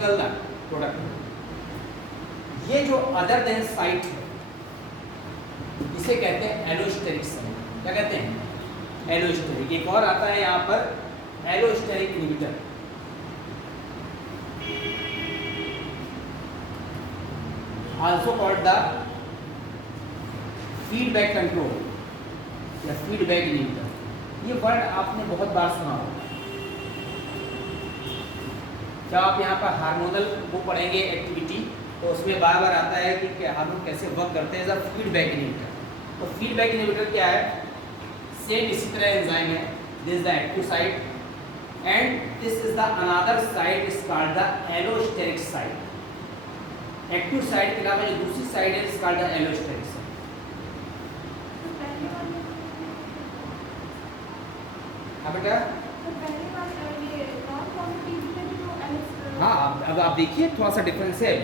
Product. ये जो other than site है इसे कहते हैं एलोस्टेरिक समय। क्या कहते हैं? एलोस्टेरिक। एक और आता है यहाँ पर allosteric inhibitor. Also called the feedback control या फीडबैक इनहिबिटर। ये वर्ड आपने बहुत बार सुना होगा। जब आप यहाँ पर हार्मोनल वो पढ़ेंगे एक्टिविटी तो उसमें बार बार आता है कि हार्मोन कैसे वर्क करते हैं। जब फीडबैक इनहिबिटर, तो फीडबैक इनहिबिटर क्या है? सेम इसी तरह एंजाइम है। This is the active site and this is the another site is called the allosteric site. Active site के अलावा जो दूसरी साइड है is called the allosteric site. हाँ बेटा, हाँ अब आप देखिए थोड़ा सा डिफरेंस है।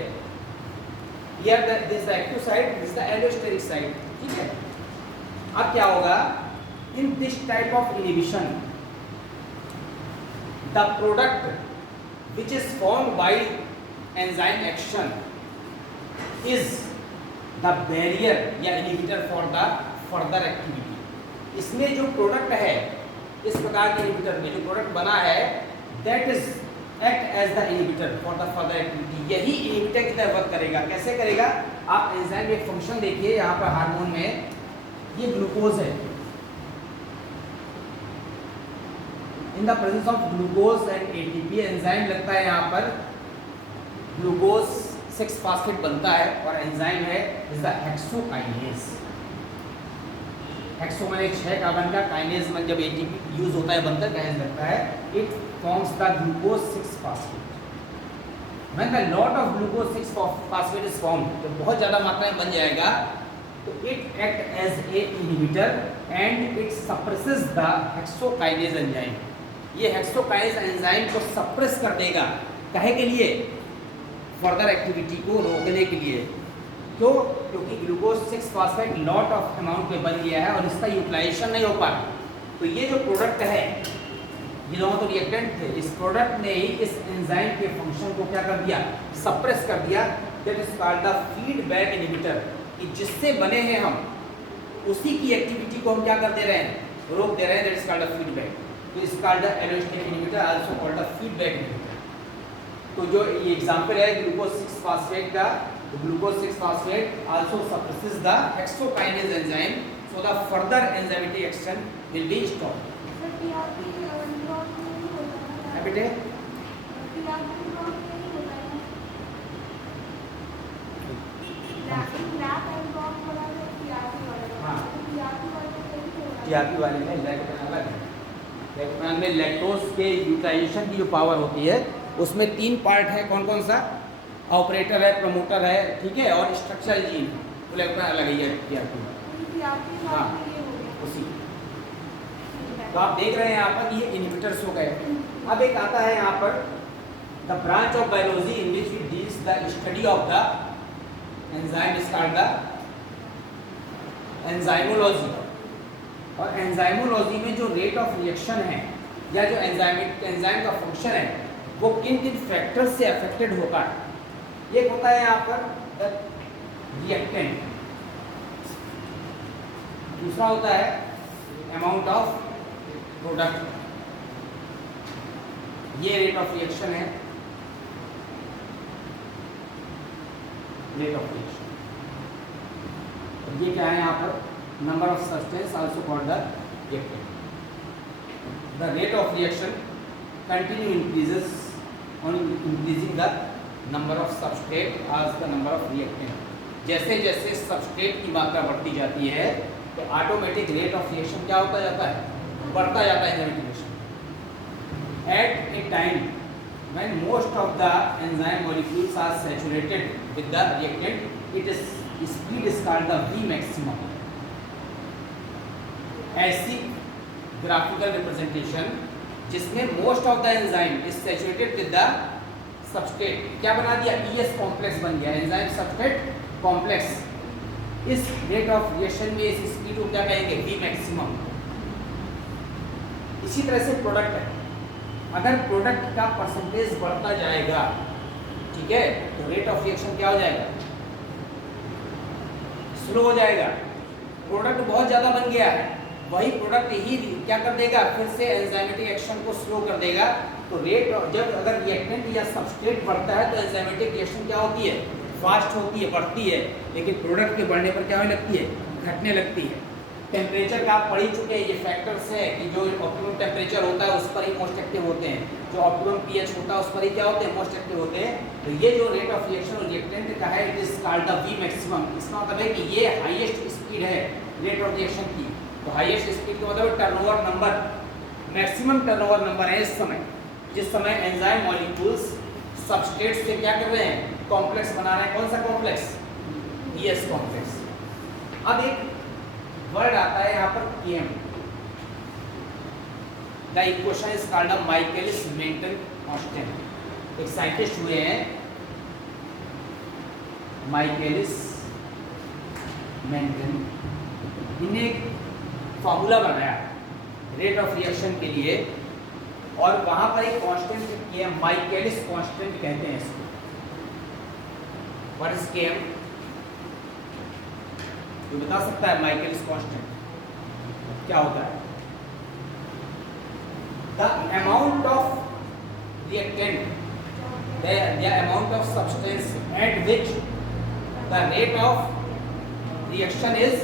Here this is the active site, this is the allosterictic site, ठीक है। अब क्या होगा? In this type of inhibition, the product which is formed by enzyme action is the barrier या inhibitor for the further activity। इसमें जो product है, इस प्रकार के इनहिबिटर में जो प्रोडक्ट बना है, that is act as the inhibitor for the further activity। यही इनहिबिटर की तरह वर्क करेगा। कैसे करेगा? आप एंजाइम एक फंक्शन देखिए यहाँ पर हार्मोन में, ये ग्लूकोज है। In the presence of glucose and ATP enzyme लगता है यहाँ पर, ग्लूकोज 6 फास्फेट बनता है और एंजाइम है इज द हेक्सोकाइनेज। हेक्सो माने 6 कार्बन का, काइनेज में जब एटीपी यूज होता है बनता है, काइनेज लगता है। It forms the glucose 6-phosphate। When the lot of glucose 6-phosphate is formed, तो बहुत ज़्यादा मात्रा में बन जाएगा, तो it act as a inhibitor and it suppresses the hexokinase enzyme। ये hexokinase enzyme को suppress कर देगा। काहे के लिए? फर्दर एक्टिविटी को रोकने के लिए। क्यों? क्योंकि glucose 6-phosphate lot of amount में बन गया है और इसका यूटिलाइजेशन नहीं हो पा रहा। तो ये जो प्रोडक्ट है, ये दोनों तो रिएक्टेंट थे, इस प्रोडक्ट ने ही इस एंजाइम के फंक्शन को क्या कर दिया? सप्रेस कर दिया। That is called the feedback inhibitor. कि जिससे बने हैं हम, उसी की एक्टिविटी को हम क्या कर दे रहे हैं? रोक दे रहे हैं। That is called the feedback. तो is called the allosteric inhibitor, also called the feedback inhibitor. तो जो ये एग्जांपल है ग्लूकोज 6-phosphate का, तो glucose 6-phosphate also suppresses the hexokinase enzyme, so the further enzymatic action will be stopped. बेटे TRP वाले में लैक्टोन अलग है। लैक्टोन में लैक्टोज के यूटिलाइजेशन की जो पावर होती है उसमें 3 पार्ट है। कौन कौन सा? ऑपरेटर है, प्रमोटर है, ठीक है, और स्ट्रक्चरल जीन। तो लैक्टोन अलग ही है टीआरपी। हाँ उसी। तो आप देख रहे हैं यहाँ पर ये इनहिबिटर्स हो गए। अब एक आता है यहाँ पर the branch of biology in which we deals the study of the enzyme is called the enzymology. और एंजाइमोलॉजी में जो रेट ऑफ रिएक्शन है या जो एंजाइम का फंक्शन है वो किन किन फैक्टर्स से अफेक्टेड होता है। एक होता है यहाँ पर रिएक्टेंट, दूसरा होता है अमाउंट ऑफ प्रोडक्ट, ये रेट ऑफ रिएक्शन है। रेट ऑफ रिएक्शन ये क्या है यहाँ पर? Number of substance also called the reactant. The rate of reaction continue increases on increasing the number of substrate as the number of reactant. जैसे जैसे substrate की मात्रा बढ़ती जाती है तो ऑटोमेटिक रेट ऑफ रिएक्शन क्या होता जाता है? बढ़ता जाता है। At a time when most of the enzyme molecules are saturated with the reactant, its speed is called the V maximum। ऐसी graphical representation जिसमें most of the enzyme is saturated with the substrate, क्या बना दिया? ES complex बन गया, enzyme substrate complex। इस rate of reaction में इस speed को क्या कहेंगे? V maximum। इसी तरह से प्रोडक्ट है, अगर प्रोडक्ट का परसेंटेज बढ़ता जाएगा ठीक है, तो रेट ऑफ रिएक्शन क्या हो जाएगा, स्लो हो जाएगा। प्रोडक्ट बहुत ज़्यादा बन गया है, वही प्रोडक्ट ही क्या कर देगा, फिर से एंजाइमेटिक एक्शन को स्लो कर देगा। तो रेट जब अगर रिएक्टेंट या सबस्ट्रेट बढ़ता है तो एंजाइमेटिक रिएक्शन क्या होती है, फास्ट होती है, बढ़ती है। लेकिन प्रोडक्ट के बढ़ने पर क्या होने लगती है, घटने लगती है। टेम्परेचर का आप पढ़ ही चुके हैं, ये फैक्टर्स है कि जो ऑप्टिमम टेम्परेचर होता है उस पर ही मोस्ट एक्टिव होते हैं, जो ऑप्टिमम पीएच होता है उस पर ही क्या होते हैं, मोस्ट एक्टिव होते हैं। तो ये जो रेट ऑफ रिएक्शन और रिएक्टेंट का है, it is called the we maximum. इसका मतलब है कि ये हाईएस्ट स्पीड है रेट ऑफ रिएक्शन की। तो हाईएस्ट स्पीड का मतलब turnover number, maximum turnover number है इस समय, जिस समय एंजाइम मॉलिक्यूल्स सबस्ट्रेट से क्या कर रहे हैं, कॉम्प्लेक्स बना रहे हैं। कौन सा कॉम्प्लेक्स, ES कॉम्प्लेक्स। अब एक वर्ड आता है यहाँ पर Km, the equation is called the Michaelis Menten constant. एक साइंटिस्ट हुए हैं माइकलिस मेंटन, इन्हें एक फार्मूला बनाया रेट ऑफ रिएक्शन के लिए, और वहां पर एक कांस्टेंट Km, माइकलिस कांस्टेंट कहते हैं इसको। व्हाट इज Km, जो बता सकता है माइकलिस कांस्टेंट क्या होता है? The amount of reactant, the amount of substance at which the rate of reaction is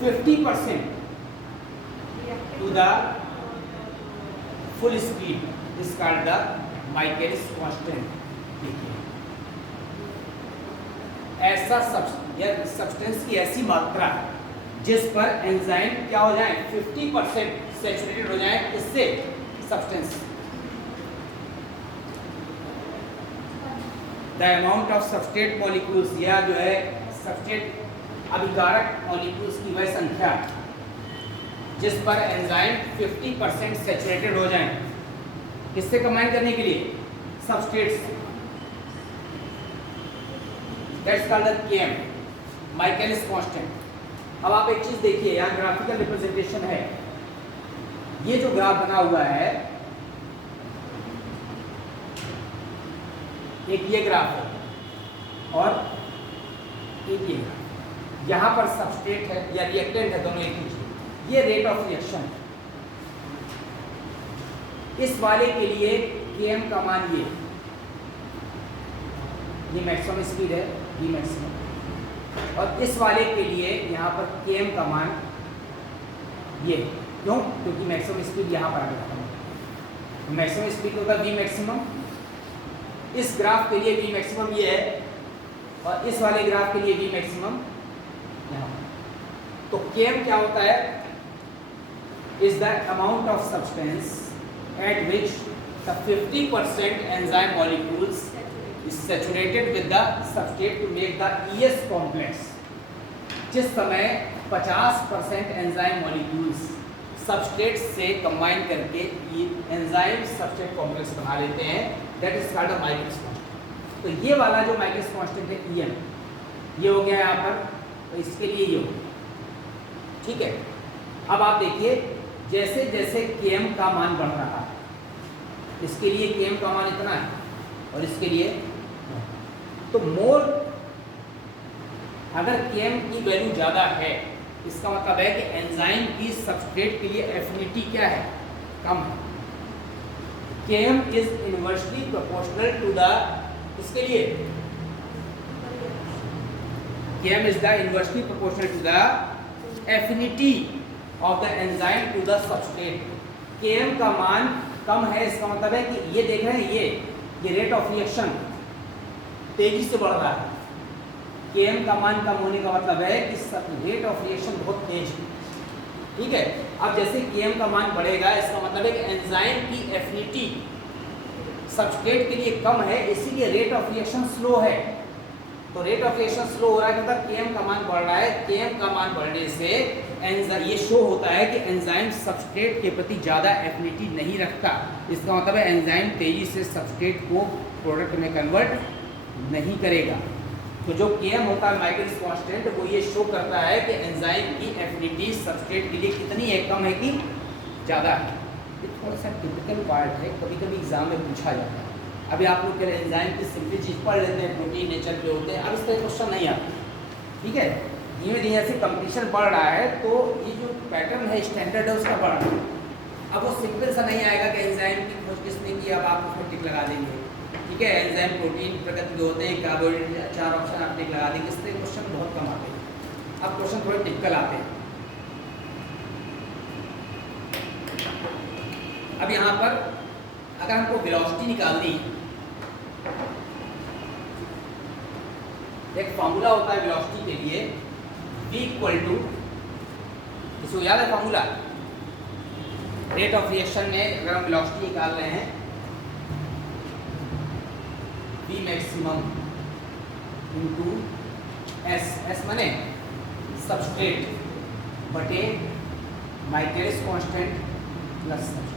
50% to the full speed is called the Michaelis constant. ऐसा सब्सटेंस की ऐसी मात्रा जिस पर एंजाइम क्या हो जाए, 50% सैचुरेटेड हो जाए, इससे substance. The amount of substrate molecules, या जो है सबस्ट्रेट अभिकारक मॉलिक्यूल्स की वह संख्या जिस पर एंजाइम 50% सैचुरेटेड हो जाए, किससे कंबाइन करने के लिए, substrates. That's called the Km, Michaelis constant. अब आप एक चीज देखिए, यहाँ ग्राफिकल रिप्रेजेंटेशन है। ये जो ग्राफ बना हुआ है, एक ये ग्राफ है और एक ये ग्राफ। यहाँ पर सबस्ट्रेट है या रिएक्टेंट है, दोनों एक ही चीज। ये रेट ऑफ रिएक्शन, इस वाले के लिए Km का मान ये मैक्सिमम स्पीड है, ये मैक्सिमम। और इस वाले के लिए यहाँ पर Km का मान ये, क्यों, क्योंकि मैक्सिमम स्पीड यहाँ पर आ गया। मैक्सिमम स्पीड होगा V मैक्सिमम। इस ग्राफ के लिए V मैक्सिमम ये है, और इस वाले ग्राफ के लिए V मैक्सिमम यहाँ। तो Km क्या होता है, is the amount of substance at which the 50% enzyme molecules is saturated with the substrate to make the ES complex। जिस समय 50% एंजाइम मॉलिक्यूल्स सबस्ट्रेट से कंबाइन करके एंजाइम सबस्ट्रेट कॉम्प्लेक्स बना लेते हैं, that is called a Michaelis constant. तो ये वाला जो माइकलिस कांस्टेंट है Em, ये हो गया यहाँ पर, तो इसके लिए ये हो गया, ठीक है। अब आप देखिए, जैसे जैसे Km का मान बढ़ रहा है, इसके लिए Km का मान इतना है और इसके लिए तो मोर, अगर Km की वैल्यू ज़्यादा है, इसका मतलब है कि एंजाइम की सबस्ट्रेट के लिए एफिनिटी क्या है, कम है। Km is inversely proportional to the, इसके लिए Km is the inversely proportional to the affinity of the enzyme to the substrate. Km का मान कम है, इसका मतलब है कि ये देख रहे हैं, ये रेट ऑफ रिएक्शन तेजी से बढ़ रहा है। Km का मान कम होने का मतलब है कि रेट ऑफ रिएक्शन बहुत तेज है, ठीक है। अब जैसे Km का मान बढ़ेगा, इसका मतलब है कि एंजाइम की एफिनिटी सबस्ट्रेट के लिए कम है, इसीलिए रेट ऑफ रिएक्शन स्लो है। तो रेट ऑफ रिएक्शन स्लो हो रहा है, मतलब Km का मान बढ़ रहा है। Km का मान बढ़ने से ये शो होता है कि एंजाइम सबस्ट्रेट के प्रति ज़्यादा एफिनिटी नहीं रखता। इसका मतलब है एंजाइम तेजी से सबस्ट्रेट को प्रोडक्ट में कन्वर्ट नहीं करेगा। तो जो Km होता है माइकलिस कांस्टेंट, वो ये शो करता है कि एंजाइम की एफिनिटी सबस्ट्रेट के लिए कितनी है, कम है कि ज़्यादा है। ये थोड़ा सा टिपिकल पार्ट है, कभी कभी एग्जाम में पूछा जाता है। अभी आप लोग के एंजाइम की सिंपल चीज़ पढ़ लेते हैं, प्रोटीन नेचर के होते हैं, अब इस तरह क्वेश्चन नहीं आता। ठीक है, धीमे धीमे ऐसे कंपटीशन बढ़ रहा है तो ये जो पैटर्न है स्टैंडर्ड है उसका बढ़ रहा है। अब वो सिंपल सा नहीं आएगा कि एंजाइम की खोज किसने की, अब आप उसमें टिक लगा देंगे। ठीक है, एंजाइम प्रोटीन प्रकृति के होते हैं, कार्बोहाइड्रेट, 4 ऑप्शन आप टिक लगा देंगे, इस तरह क्वेश्चन बहुत कम आते हैं। अब क्वेश्चन थोड़े टिपिकल आते हैं। अब यहाँ पर अगर हमको वेलोसिटी निकालनी, एक फॉर्मूला होता है वेलोसिटी के लिए, v इक्वल टू, इसको याद है फॉर्मूला, रेट ऑफ रिएक्शन में अगर हम वेलोसिटी निकाल रहे हैं, v मैक्सिमम इंटू एस माने सबस्ट्रेट बटे माइकलिस कांस्टेंट प्लस सबस्ट्रेट।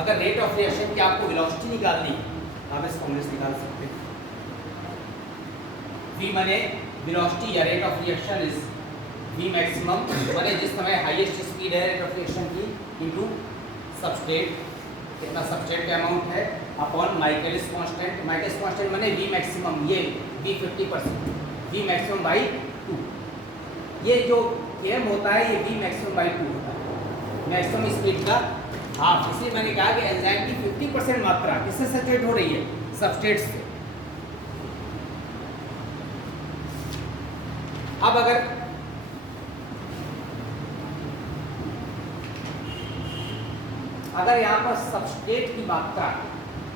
अगर रेट ऑफ रिएक्शन की आपको वेलोसिटी निकालनी आप इस फॉर्मूले से निकाल सकते हैं। v माने वेलोसिटी या rate of reaction is v maximum माने जिस समय हाईएस्ट स्पीड है रेट ऑफ रिएक्शन की इनटू सबस्ट्रेट, कितना सबस्ट्रेट का अमाउंट है, upon Michaelis constant. Michaelis constant माने v मैक्सिमम, ये v 50%, v मैक्सिमम बाई 2। ये जो m होता है ये v मैक्सिमम बाई 2 होता है, मैक्सिमम स्पीड का हाफ। इसलिए मैंने कहा कि एंजाइम की 50% मात्रा किससे सैचुरेट हो रही है, सबस्ट्रेट से। अब अगर यहाँ पर सबस्ट्रेट की मात्रा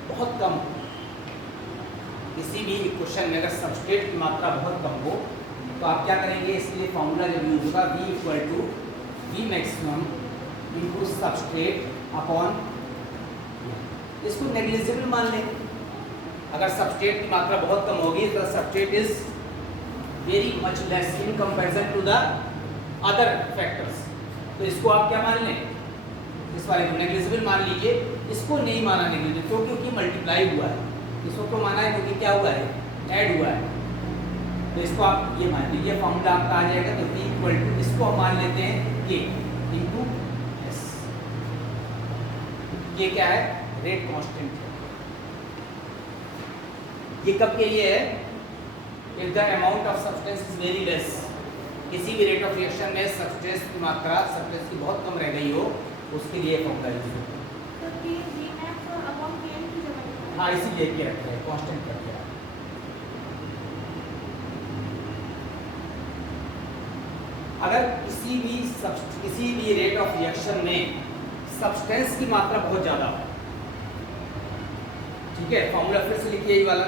बहुत कम, किसी भी क्वेश्चन में अगर सबस्ट्रेट की मात्रा बहुत कम हो तो आप क्या करेंगे, इसलिए फॉर्मूला जब यूज होगा v equal to v maximum into substrate upon, इसको नेग्लिजिबल मान लें। अगर सबस्ट्रेट की मात्रा बहुत कम होगी तो substrate is very much less in comparison to the other factors, तो इसको आप क्या मान लें, इस वाले को नेग्लिजिबल मान लीजिए। इसको नहीं माना नेग्लिजिबल क्यों, क्योंकि मल्टीप्लाई हुआ है। इसको क्यों माना है, क्योंकि क्या हुआ है, ऐड हुआ है, तो इसको आप ये मान लीजिए। फॉर्मूला आपका आ जाएगा तो v इक्वल टू, इसको हम मान लेते हैं k इंटू एस। ये क्या है, रेट कांस्टेंट है। ये कब के लिए है, if the amount of substance is very less, किसी भी रेट ऑफ रिएक्शन में सब्सटेंस की मात्रा सब्सटेंस की बहुत कम रह गई हो, उसके लिए फॉर्मूला यूज होता है। हाँ, इसीलिए के रखे हैं, कांस्टेंट रखे हैं। अगर किसी भी रेट ऑफ रिएक्शन में सब्सटेंस की मात्रा बहुत ज्यादा हो, ठीक है, फॉर्मूला फिर से लिखिए ये वाला,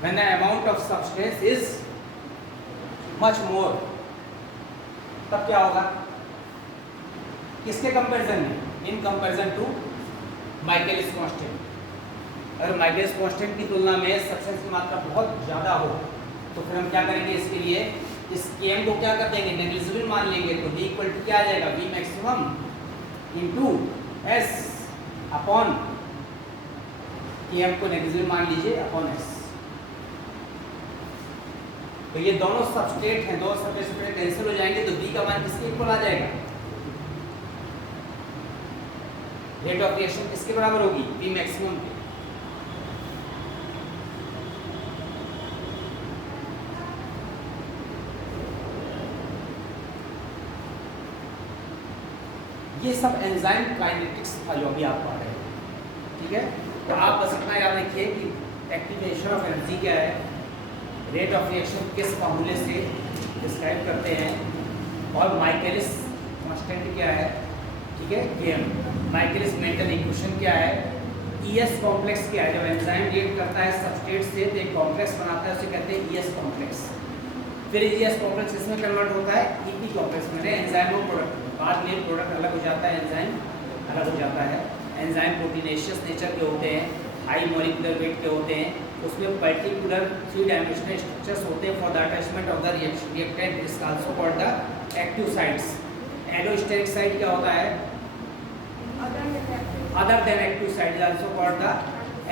when the amount of substance is much more, तब क्या होगा, किसके कंपैरिजन में, in comparison to Michaelis constant. अगर माइकलिस कांस्टेंट की तुलना में सब्सटेंस की मात्रा बहुत ज़्यादा हो तो फिर हम क्या करेंगे, इसके लिए इस Km को क्या कर देंगे, नेग्लिजिबल मान लेंगे। तो V इक्वल टू क्या आ जाएगा, V maximum into S upon Km को नेग्लिजिबल मान लीजिए अपॉन S। तो ये दोनों सबस्ट्रेट हैं, दो सबस्ट्रेट कैंसिल हो जाएंगे तो V का मान किसके इक्वल आ जाएगा, रेट ऑफ रिएक्शन किसके बराबर होगी, V मैक्सिमम के। ये सब एंजाइम काइनेटिक्स था जो अभी आप पढ़ रहे हैं, ठीक है। तो आप बस इतना याद रखिए कि एक्टिवेशन ऑफ एनर्जी क्या है, रेट ऑफ रिएक्शन किस फॉर्मूले से डिस्क्राइब करते हैं, और माइकलिस कांस्टेंट क्या है, ठीक है, Km, माइकलिस मेंटल इक्वेशन क्या है, ES कॉम्प्लेक्स क्या है। जब एंजाइम रिएक्ट करता है सबस्ट्रेट से तो एक कॉम्प्लेक्स बनाता है, उसे कहते हैं ES कॉम्प्लेक्स। फिर ES कॉम्प्लेक्स इसमें कन्वर्ट होता है EP कॉम्प्लेक्स में, एंजाइम प्रोडक्ट। बाद में प्रोडक्ट अलग हो जाता है, एंजाइम अलग हो जाता है। एंजाइम प्रोटीनेशियस नेचर के होते हैं, हाई मॉलिक्यूलर वेट के होते हैं, उसमें पर्टिकुलर 3 डायमेंशनल स्ट्रक्चर्स होते हैं for the attachment of the reactant, is also called the active sites. Allosteric site क्या होता है, other than active site is also called the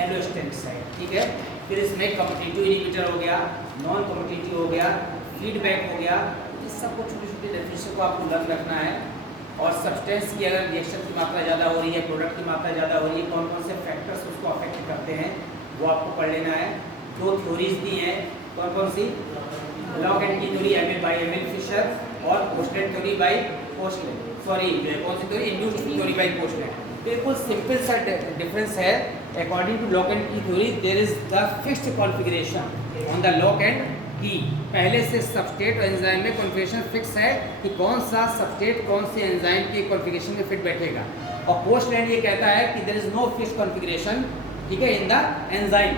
allosteric site, ठीक है। फिर इसमें कॉम्पिटिटिव इनहिबिटर हो गया, नॉन कॉम्पिटिटिव हो गया, फीडबैक हो गया, इस सबको छोटी छोटी डेफिनेशन को आपको लग रखना है। और सब्सटेंस की अगर रिएक्शन की मात्रा ज़्यादा हो रही है, प्रोडक्ट की मात्रा ज़्यादा हो रही है, कौन कौन से फैक्टर्स उसको अफेक्ट करते हैं वो आपको पढ़ लेना है। दो थ्योरीज दी हैं, कौन कौन सी? Lock and key theory Emil Fischer और postulate theory by postulate, sorry कौन सी theory? Induced theory by postulate. बिल्कुल सिंपल सा डिफरेंस है। According to lock and key theory there is the fixed configuration on the lock and key. पहले से substrate और enzyme में कॉन्फ़िगरेशन फिक्स है कि कौन सा सबस्ट्रेट कौन से एंजाइम के कॉन्फ़िगरेशन में फिट बैठेगा। और पोस्टलैंड ये कहता है कि there is no fixed configuration, ठीक है, in the enzyme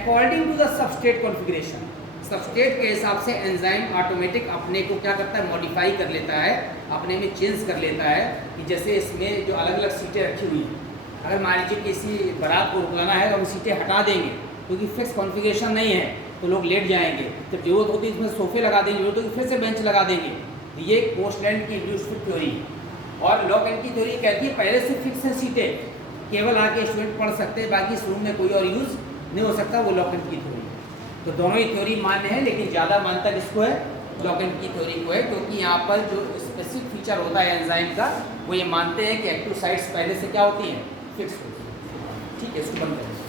according to the substrate configuration. Substrate के हिसाब से एंजाइम ऑटोमेटिक अपने को क्या करता है? मॉडिफाई कर लेता है, अपने में चेंज कर लेता है। कि जैसे इसमें जो अलग अलग सीटें रखी हुई हैं, अगर मान लीजिए किसी बारात को रुकलाना है तो हम सीटें हटा देंगे क्योंकि फिक्स कॉन्फ़िगरेशन नहीं है, तो लोग लेट जाएंगे। जब जरूरत होती है इसमें सोफे लगा देंगे, जरूरत होगी फिर से बेंच लगा देंगे। तो ये पोस्टलैंड की इंड्यूस्ड थ्योरी। और लॉक एंड की थ्योरी कहती है पहले से फिक्स है सीटें, केवल आके स्टूडेंट पढ़ सकते हैं, बाकी इस रूम में कोई और यूज़ नहीं हो सकता, वो लॉक एंड की थ्योरी। तो दोनों ही थ्योरी मान्य है, लेकिन ज़्यादा मान्यता किसको है? लॉक एंड की थ्योरी को है, क्योंकि यहाँ पर जो स्पेसिफिक फीचर होता है एंजाइम का वो ये मानते हैं कि एक्टिव साइट्स पहले से क्या होती हैं? फिक्स होती हैं। ठीक है, इसको बंद करें।